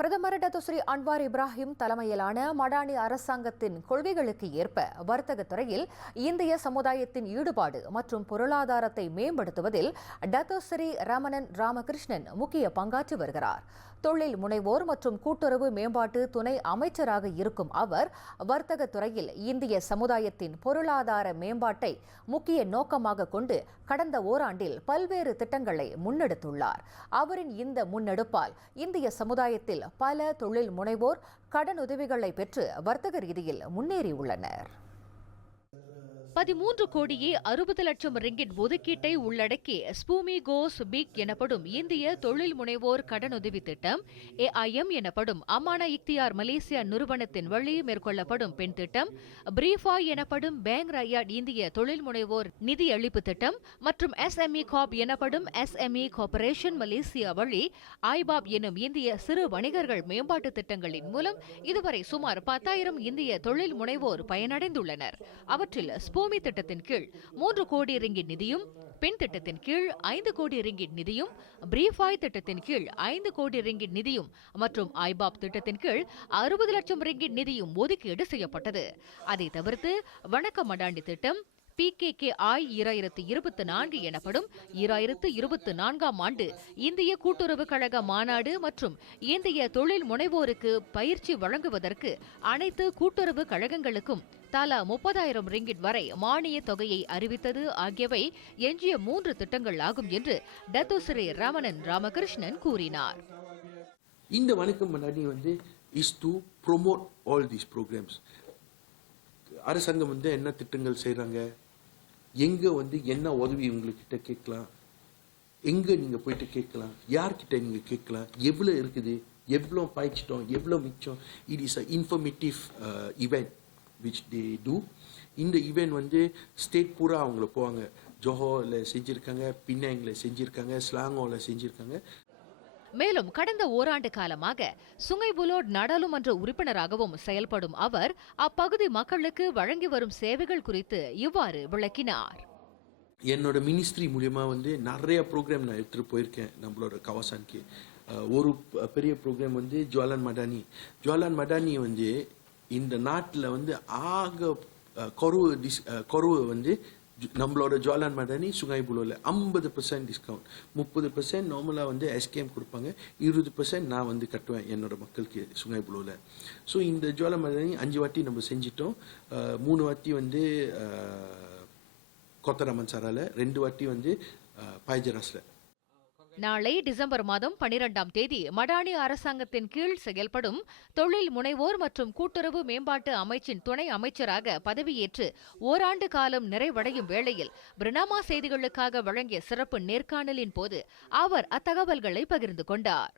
பிரதமர் Datuk Seri Anwar Ibrahim தலைமையிலான மடானி அரசாங்கத்தின் கொள்கைகளுக்கு ஏற்ப வர்த்தக துறையில் இந்திய சமுதாயத்தின் ஈடுபாடு மற்றும் பொருளாதாரத்தை மேம்படுத்துவதில் டத்துஸ்ரீ ரமணன் ராமகிருஷ்ணன் முக்கிய பங்காற்றி வருகிறார். தொழில் முனைவோர் மற்றும் கூட்டுறவு மேம்பாட்டு துணை அமைச்சராக இருக்கும் அவர் வர்த்தக துறையில் இந்திய சமுதாயத்தின் பொருளாதார மேம்பாட்டை முக்கிய நோக்கமாக கொண்டு கடந்த ஓராண்டில் பல்வேறு திட்டங்களை முன்னெடுத்துள்ளார். அவரின் இந்த முன்னெடுப்பால் இந்திய சமுதாயத்தில் பல தொழில் முனைவோர் கடனுதவிகளை பெற்று வர்த்தக ரீதியில் முன்னேறியுள்ளனர். 13 கோடியே 60 லட்சம் ரிங்கிட் ஒதுக்கீட்டை உள்ளடக்கி ஸ்பூமி கோஸ் பிக் எனப்படும் இந்திய தொழில் முனைவோர் கடனுதவி திட்டம், AIM எனப்படும் அமானா இக்தியார் மலேசியா நிறுவனத்தின் வழி மேற்கொள்ளப்படும் பெண் திட்டம், பிரீஃபாய் எனப்படும் பேங்க் ரயாட் இந்திய தொழில் முனைவோர் நிதியளிப்பு திட்டம் மற்றும் SME காப் எனப்படும் SME கார்ப்பரேஷன் மலேசியா வழி ஐபாப் எனும் இந்திய சிறு வணிகர்கள் மேம்பாட்டு திட்டங்களின் மூலம் இதுவரை சுமார் 10,000 இந்திய தொழில் முனைவோர் பயனடைந்துள்ளனர். அவற்றில் பூமி திட்டத்தின் கீழ் 3 கோடி ரிங்கிட் நிதியும், பெண் திட்டத்தின் கீழ் 5 கோடி ரிங்கிட் நிதியும், பிரீஃபாய் திட்டத்தின் கீழ் 5 கோடி ரிங்கிட் நிதியும் மற்றும் ஐபாப் திட்டத்தின் கீழ் 60 லட்சம் ரிங்கிட் நிதியும் ஒதுக்கீடு செய்யப்பட்டது. அதை தவிர்த்து வணக்க மடாண்டி திட்டம், PKKI 2024 எனப்படும் 2024 ஆண்டு இந்திய கூட்டுறவு கழக மாநாடு மற்றும் இந்திய தொழில் முனைவோருக்கு பயிற்சி வழங்குவதற்கு அனைத்து கூட்டுறவு கழகங்களுக்கும் தலா 30,000 ரிங்கிட் வரை மானிய தொகையை அறிவித்தது ஆகியவை எஞ்சிய 3 திட்டங்கள் ஆகும் என்று டத்துஸ்ரீ ரமணன் ராமகிருஷ்ணன் கூறினார். இந்த வணக்கம் Madani is to promote all these programs. அரசாங்கம் என்ன திட்டங்கள் செய்றாங்க, எங்க என்ன உதவி உங்ககிட்ட கேட்கலாம், எங்க நீங்க போயிட்டு கேட்கலாம், யார்கிட்ட நீங்க கேட்கலாம், எவ்வளவு இருக்குது, எவ்வளவு பாய்ச்சிட்டோம், எவ்வளவு மிச்சம். It is a informative event which they do. இந்த ஈவெண்ட் ஸ்டேட் பூரா அவங்கள போவாங்க. ஜோஹோல செஞ்சிருக்காங்க, பின்னாங்ல செஞ்சிருக்காங்க, ஸ்லாங்கோல செஞ்சிருக்காங்க. மேலும் கடந்த ஓராண்டு காலமாக சுங்கைபுலோட் நாடாளுமன்ற உறுப்பினராகவும் செயல்படும் அவர் அப்பகுதி மக்களுக்கு வழங்கி வரும் சேவைகள் குறித்து இவ்வாறு விளக்கினார். என்னோட மினிஸ்ட்ரி மூலியமா நிறைய ப்ரோக்ராம் நான் எடுத்துட்டு போயிருக்கேன். நம்மளோட கவாசான்க்கு ஒரு பெரிய ப்ரோக்ராம் ஜுவாலான் மடானி இந்த நாட்டில் ஆக குறவு நம்மளோட ஜுவாலான் மடானி சுங்கைபுலோல 50% டிஸ்கவுண்ட், 30% நார்மலாக SKM கொடுப்பாங்க, 20% நான் கட்டுவேன் என்னோட மக்களுக்கு சுங்கைபுலோல. ஸோ இந்த ஜுவாலான் மடானி 5 வாட்டி நம்ம செஞ்சிட்டோம். 3 வாட்டி கொத்தராமன் சாரால, 2 வாட்டி பாய்ஜராஸ்ல. நாளை டிசம்பர் மாதம் 12ஆம் தேதி மடானி அரசாங்கத்தின் கீழ் செயல்படும் தொழில் முனைவோர் மற்றும் கூட்டுறவு மேம்பாட்டு அமைச்சின் துணை அமைச்சராக பதவியேற்று ஓராண்டு காலம் நிறைவடையும் வேளையில் பிரணாமா செய்திகளுக்காக வழங்கிய சிறப்பு நேர்காணலின் போது அவர் அத்தகவல்களை பகிர்ந்து கொண்டார்.